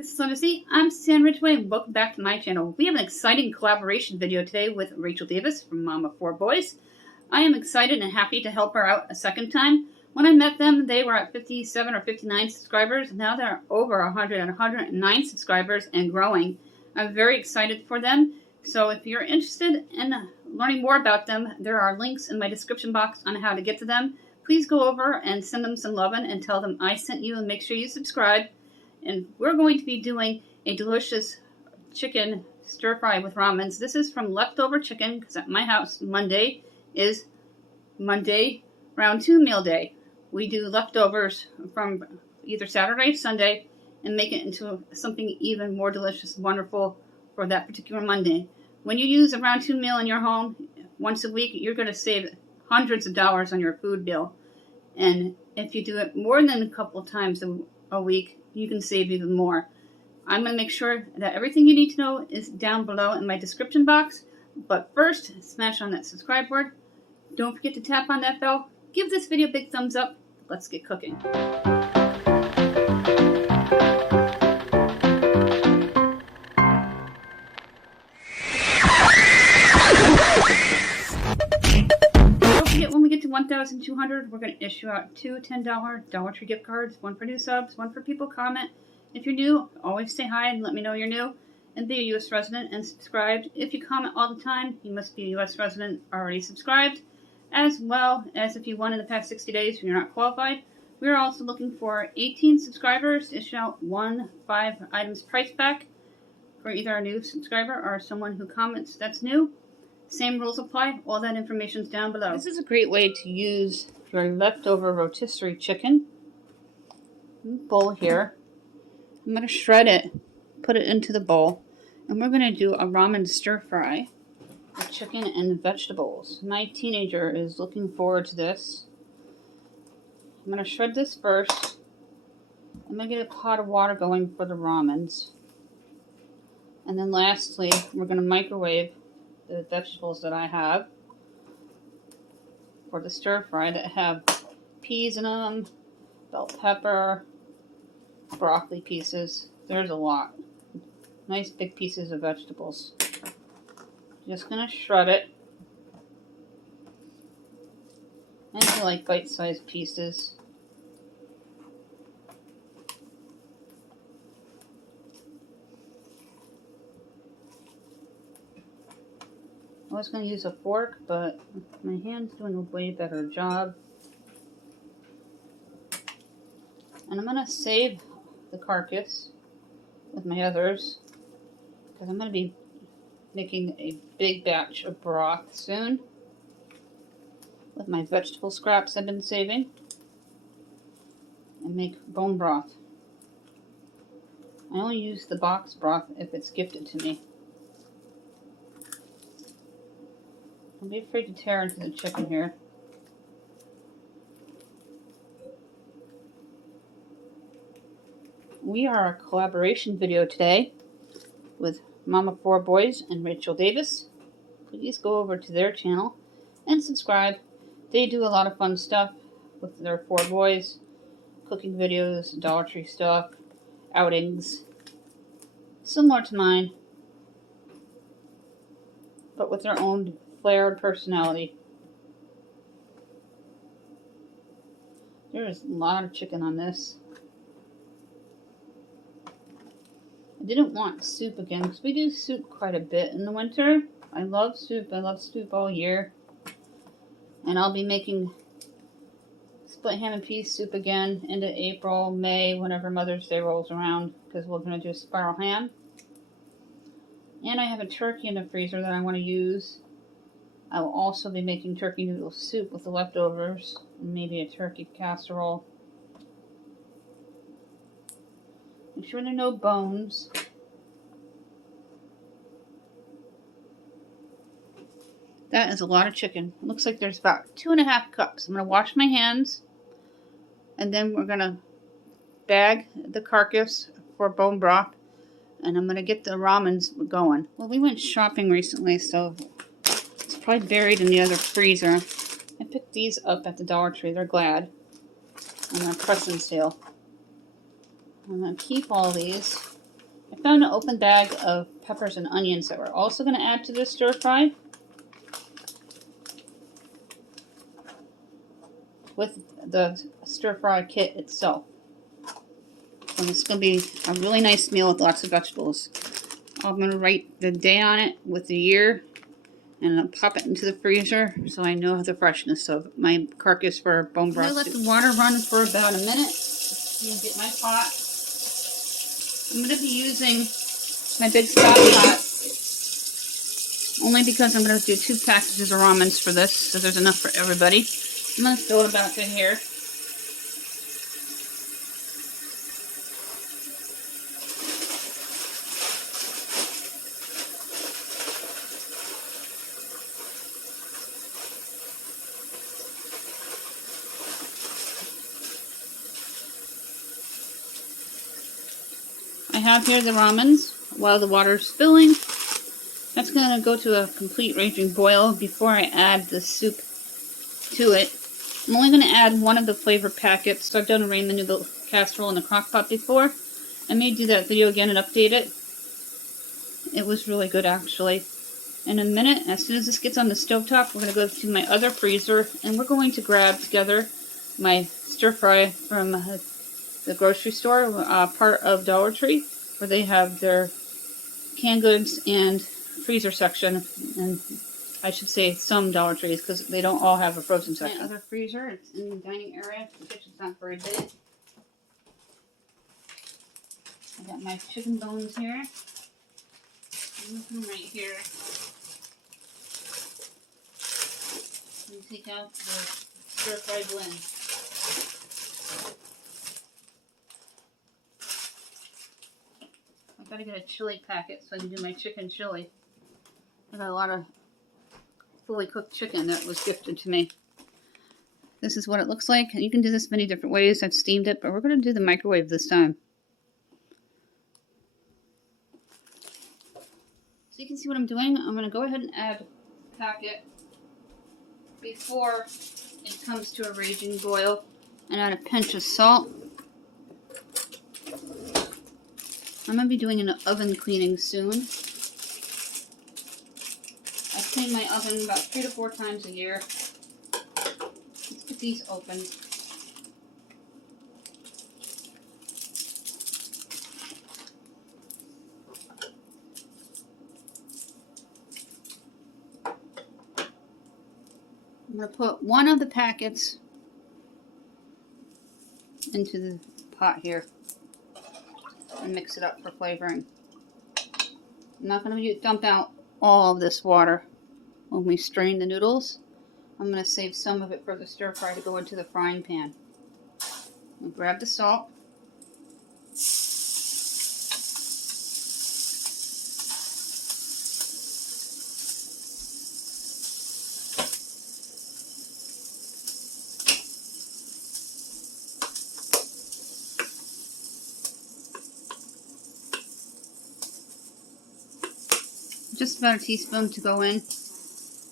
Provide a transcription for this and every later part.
This is Rotisserie. I'm San Ridgeway and welcome back to my channel. We have an exciting collaboration video today with Rachel Davis from Mom of 4 Boys. I am excited and happy to help her out a second time. When I met them, they were at 57 or 59 subscribers. Now they're over 100 and 109 subscribers and growing. I'm very excited for them. So if you're interested in learning more about them, there are links in my description box on how to get to them. Please go over and send them some loving and tell them I sent you, and make sure you subscribe. And we're going to be doing a delicious chicken stir fry with ramens. This is from leftover chicken because at my house Monday is Monday round 2 meal day. We do leftovers from either Saturday or Sunday and make it into something even more delicious and wonderful for that particular Monday. When you use a round 2 meal in your home once a week, you're going to save hundreds of dollars on your food bill. And if you do it more than a couple of times a week, you can save even more. I'm going to make sure that everything you need to know is down below in my description box. But first, smash on that subscribe button. Don't forget to tap on that bell. Give this video a big thumbs up. Let's get cooking. When we get to 1,200, we're going to issue out 2 $10 Dollar Tree gift cards, one for new subs, one for people comment. If you're new, always say hi and let me know you're new, and be a U.S. resident and subscribed. If you comment all the time, you must be a U.S. resident already subscribed, as well as if you won in the past 60 days and you're not qualified. We're also looking for 18 subscribers to issue out 1 5 items price pack for either a new subscriber or someone who comments that's new. Same rules apply. All that information is down below. This is a great way to use your leftover rotisserie chicken. Bowl here. I'm going to shred it, put it into the bowl, and we're going to do a ramen stir fry with chicken and vegetables. My teenager is looking forward to this. I'm going to shred this first. I'm going to get a pot of water going for the ramens. And then lastly, we're going to microwave the vegetables that I have for the stir fry that have peas in them, bell pepper, broccoli pieces. There's a lot. Nice big pieces of vegetables. Just gonna shred it into like bite-sized pieces. I was going to use a fork, but my hand's doing a way better job. And I'm going to save the carcass with my others, because I'm going to be making a big batch of broth soon with my vegetable scraps I've been saving, and make bone broth. I only use the box broth if it's gifted to me. Don't be afraid to tear into the chicken here. We are a collaboration video today with Mom of 4 Boys and Rachel Davis. Please go over to their channel and subscribe. They do a lot of fun stuff with their 4 boys. Cooking videos, Dollar Tree stuff, outings. Similar to mine, but with their own flared personality. There is a lot of chicken on this. I didn't want soup again because we do soup quite a bit in the winter. I love soup. I love soup all year. And I'll be making split ham and peas soup again into April, May, whenever Mother's Day rolls around, because we're going to do spiral ham. And I have a turkey in the freezer that I want to use. I will also be making turkey noodle soup with the leftovers, and maybe a turkey casserole. Make sure there are no bones. That is a lot of chicken. It looks like there's about 2.5 cups. I'm going to wash my hands, and then we're going to bag the carcass for bone broth, and I'm going to get the ramens going. Well, we went shopping recently, so it's probably buried in the other freezer. I picked these up at the Dollar Tree. They're Glad. And they're press and seal. I'm going to keep all these. I found an open bag of peppers and onions that we're also going to add to this stir fry with the stir fry kit itself. So it's going to be a really nice meal with lots of vegetables. I'm going to write the day on it with the year, and I'll pop it into the freezer so I know the freshness of my carcass for bone broth. I'm going to let the water run for about a minute. I'm going to get my pot. I'm going to be using my big stock pot only because I'm going to do 2 packages of ramens for this, so there's enough for everybody. I'm going to fill it about to here. I have here the ramens while the water is filling. That's going to go to a complete raging boil before I add the soup to it. I'm only going to add one of the flavor packets. So I've done a ramen noodle casserole in the crock pot before. I may do that video again and update it. It was really good actually. In a minute, as soon as this gets on the stovetop, we're going to go to my other freezer and we're going to grab together my stir fry from the grocery store, part of Dollar Tree, where they have their canned goods and freezer section, and I should say some Dollar Trees because they don't all have a frozen section. My other freezer, it's in the dining area. The kitchen's not very big. I got my chicken bones here. I'm looking right here. Let me take out the stir-fry blend. I gotta get a chili packet so I can do my chicken chili. I got a lot of fully cooked chicken that was gifted to me. This is what it looks like. You can do this many different ways. I've steamed it, but we're going to do the microwave this time. So you can see what I'm doing. I'm going to go ahead and add a packet before it comes to a raging boil and add a pinch of salt. I'm going to be doing an oven cleaning soon. I clean my oven about 3 to 4 times a year. Let's get these open. I'm going to put one of the packets into the pot here and mix it up for flavoring. I'm not going to dump out all of this water when we strain the noodles. I'm going to save some of it for the stir fry to go into the frying pan. I'll grab the salt. Just about a teaspoon to go in.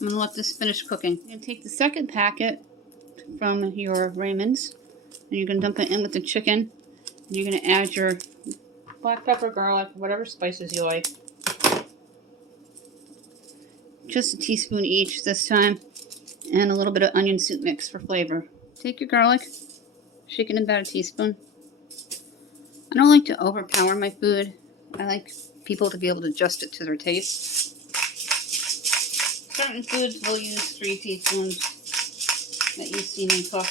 I'm going to let this finish cooking. You're going to take the second packet from your ramens and you're going to dump it in with the chicken. And you're going to add your black pepper, garlic, whatever spices you like. Just a teaspoon each this time. And a little bit of onion soup mix for flavor. Take your garlic, shake it in about a teaspoon. I don't like to overpower my food. I like people to be able to adjust it to their taste. Certain foods will use 3 teaspoons that you've seen me cook.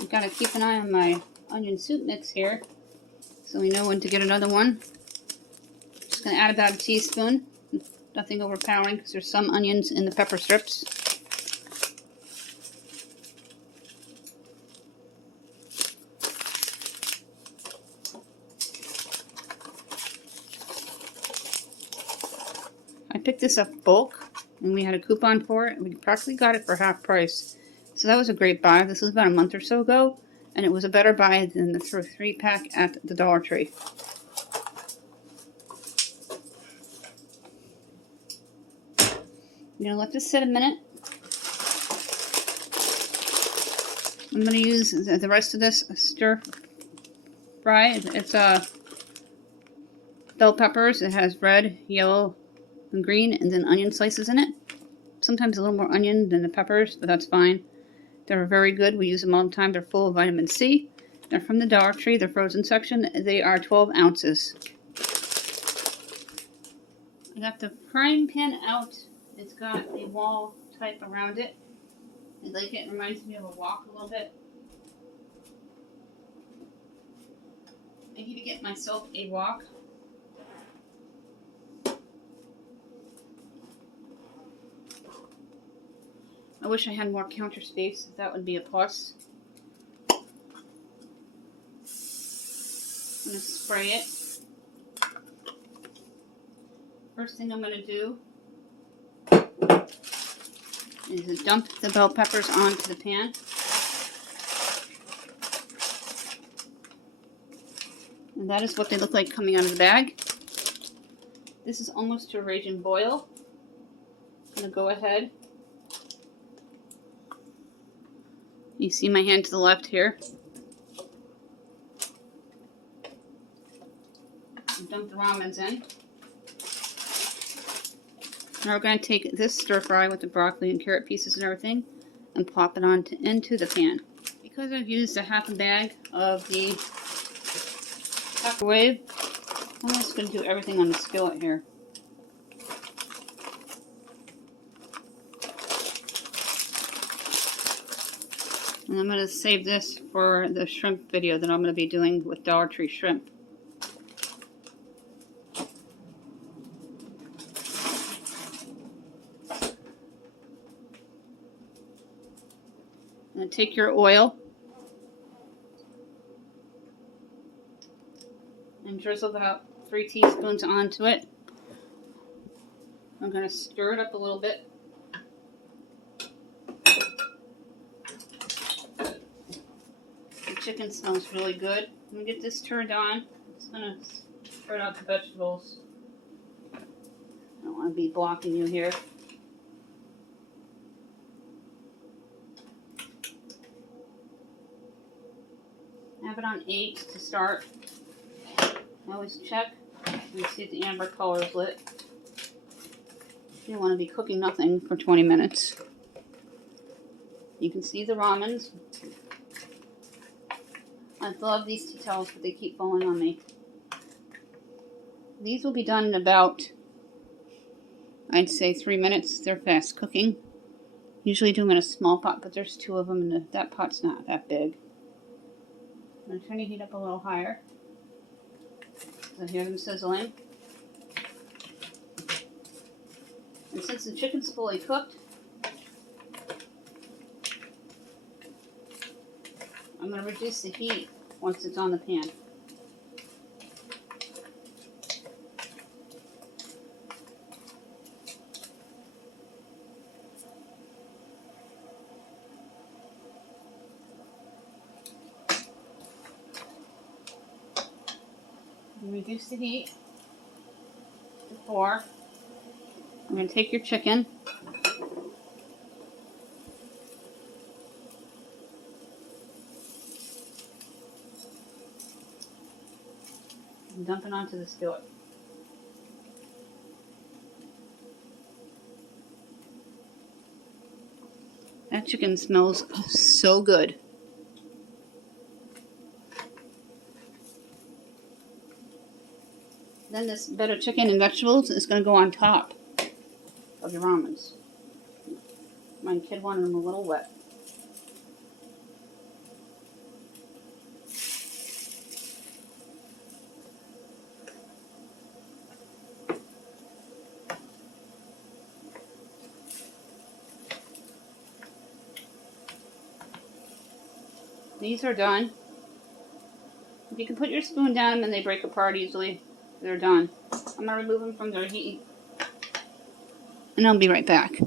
I've got to keep an eye on my onion soup mix here so we know when to get another one. Just going to add about a teaspoon. Nothing overpowering because there's some onions in the pepper strips. I picked this up bulk and we had a coupon for it. We practically got it for half price. So that was a great buy. This was about a month or so ago and it was a better buy than the 3-pack at the Dollar Tree. I'm going to let this sit a minute. I'm going to use the rest of this stir fry. It's bell peppers. It has red, yellow, and green, and then onion slices in it. Sometimes a little more onion than the peppers, but that's fine. They're very good. We use them all the time. They're full of vitamin C. They're from the Dollar Tree, the frozen section. They are 12 ounces. I got the frying pan out. It's got a wall type around it. I like it. It reminds me of a wok a little bit. I need to get myself a wok. I wish I had more counter space. That would be a plus. I'm going to spray it. First thing I'm going to do is to dump the bell peppers onto the pan. And that is what they look like coming out of the bag. This is almost to a raging boil. I'm going to go ahead. You see my hand to the left here. Dump the ramens in. Now we're going to take this stir fry with the broccoli and carrot pieces and everything and plop it into the pan. Because I've used a half a bag of the microwave, I'm just going to do everything on the skillet here. And I'm going to save this for the shrimp video that I'm going to be doing with Dollar Tree shrimp. And take your oil and drizzle about 3 teaspoons onto it. I'm going to stir it up a little bit. The chicken smells really good. I'm going to get this turned on. I'm just going to spread out the vegetables. I don't want to be blocking you here. Have it on 8 to start. I always check and see if the amber color is lit. You don't want to be cooking nothing for 20 minutes. You can see the ramens. I love these tea towels, but they keep falling on me. These will be done in about, I'd say 3 minutes. They're fast cooking. Usually do them in a small pot, but there's 2 of them and that pot's not that big. I'm going to turn the heat up a little higher. So hear them sizzling. And since the chicken's fully cooked, I'm going to reduce the heat once it's on the pan. Reduce the heat to 4. I'm going to take your chicken. And dump it onto the skillet. That chicken smells so good. Then this bed of chicken and vegetables is going to go on top of your ramens. My kid wanted them a little wet. These are done. You can put your spoon down them and they break apart easily. They're done. I'm going to remove them from their heat. And I'll be right back.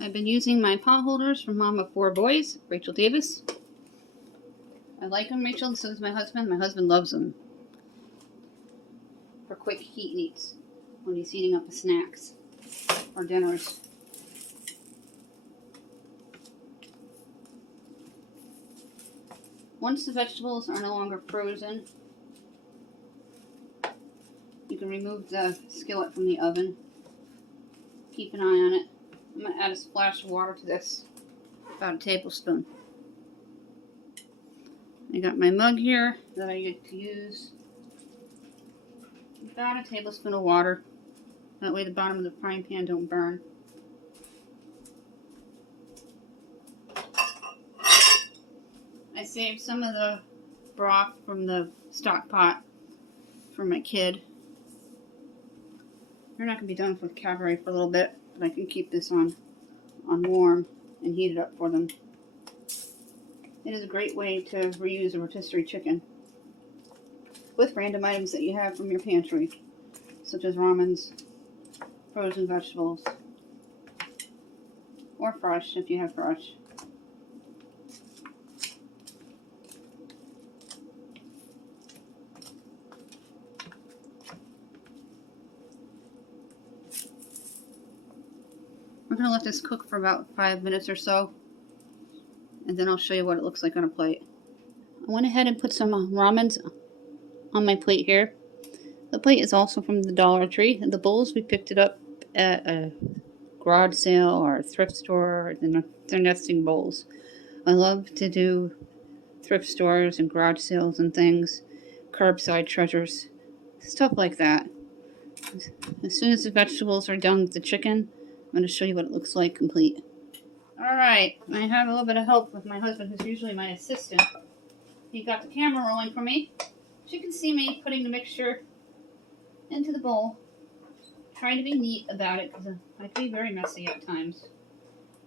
I've been using my pot holders from Mom of 4 Boys, Rachel Davis. I like them, Rachel, and so does my husband. My husband loves them for quick heat needs when he's heating up the snacks or dinners. Once the vegetables are no longer frozen, you can remove the skillet from the oven. Keep an eye on it. I'm going to add a splash of water to this, about a tablespoon. I got my mug here that I get to use. About a tablespoon of water. That way the bottom of the frying pan don't burn. I saved some of the broth from the stock pot for my kid. They're not going to be done with cabaret for a little bit, but I can keep this on warm and heat it up for them. It is a great way to reuse a rotisserie chicken with random items that you have from your pantry, such as ramens, frozen vegetables, or fresh if you have fresh. We're going to let this cook for about 5 minutes or so, and then I'll show you what it looks like on a plate. I went ahead and put some ramens on my plate here. The plate is also from the Dollar Tree. The bowls, we picked it up at a garage sale or a thrift store. They're nesting bowls. I love to do thrift stores and garage sales and things, curbside treasures, stuff like that. As soon as the vegetables are done with the chicken, I'm going to show you what it looks like complete. Alright, I have a little bit of help with my husband, who's usually my assistant. He got the camera rolling for me. As you can see me putting the mixture into the bowl. Trying to be neat about it because I can be very messy at times.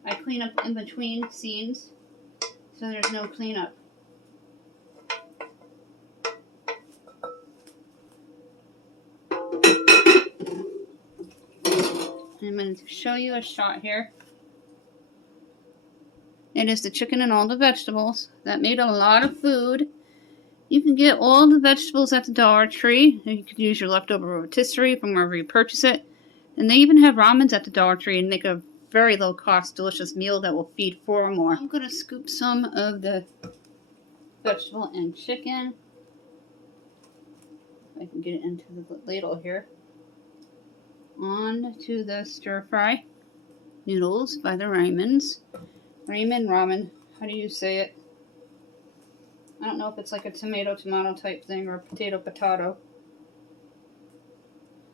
I clean up in between scenes so there's no cleanup. I'm going to show you a shot here. It is the chicken and all the vegetables. That made a lot of food. You can get all the vegetables at the Dollar Tree. You can use your leftover rotisserie from wherever you purchase it. And they even have ramens at the Dollar Tree and make a very low cost, delicious meal that will feed 4 or more. I'm going to scoop some of the vegetable and chicken. If I can get it into the ladle here. On to the stir fry noodles by the Ramens. Ramen, how do you say it? I don't know if it's like a tomato type thing or a potato.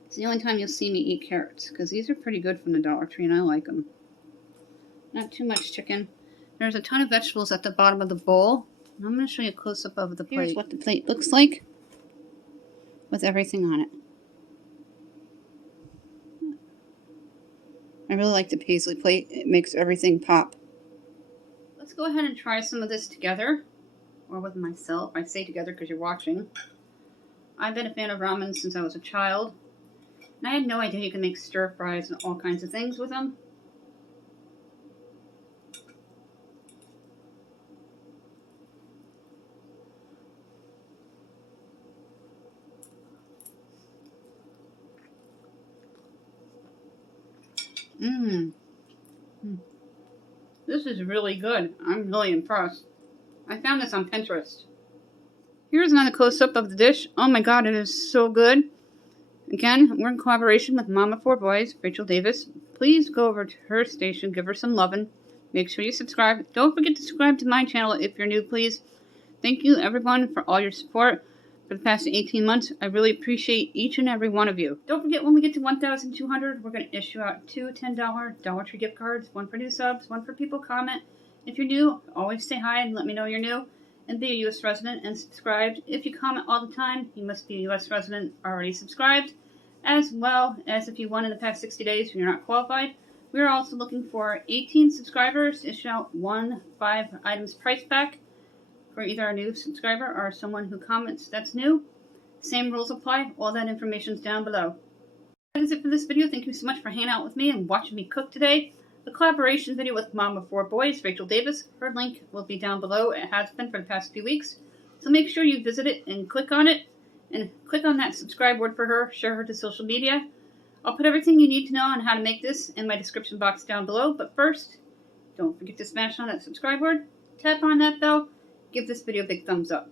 It's the only time you'll see me eat carrots, because these are pretty good from the Dollar Tree and I like them. Not too much chicken. There's a ton of vegetables at the bottom of the bowl. I'm going to show you a close-up of the plate. Here's what the plate looks like with everything on it. I really like the paisley plate. It makes everything pop. Let's go ahead and try some of this together. Or with myself. I say together because you're watching. I've been a fan of ramen since I was a child. And I had no idea you can make stir fries and all kinds of things with them. This is really good. I'm really impressed. I found this on Pinterest. Here's another close-up of the dish. Oh my god, it is so good. Again, we're in collaboration with Mama 4 Boys, Rachel Davis. Please go over to her station, give her some lovin'. Make sure you subscribe. Don't forget to subscribe to my channel if you're new, please. Thank you, everyone, for all your support for the past 18 months. I really appreciate each and every one of you. Don't forget, when we get to 1,200, we're going to issue out 2 $10 Dollar Tree gift cards. 1 for new subs, 1 for people comment. If you're new, always say hi and let me know you're new. And be a U.S. resident and subscribed. If you comment all the time, you must be a U.S. resident already subscribed. As well as if you won in the past 60 days and you're not qualified. We are also looking for 18 subscribers to issue out 1 5 items price pack for either a new subscriber or someone who comments that's new. Same rules apply. All that information is down below. That is it for this video. Thank you so much for hanging out with me and watching me cook today. The collaboration video with Mama 4 Boys, Rachel Davis, her link will be down below. It has been for the past few weeks. So make sure you visit it and click on it. And click on that subscribe word for her. Share her to social media. I'll put everything you need to know on how to make this in my description box down below. But first, don't forget to smash on that subscribe word. Tap on that bell. give this video a big thumbs up.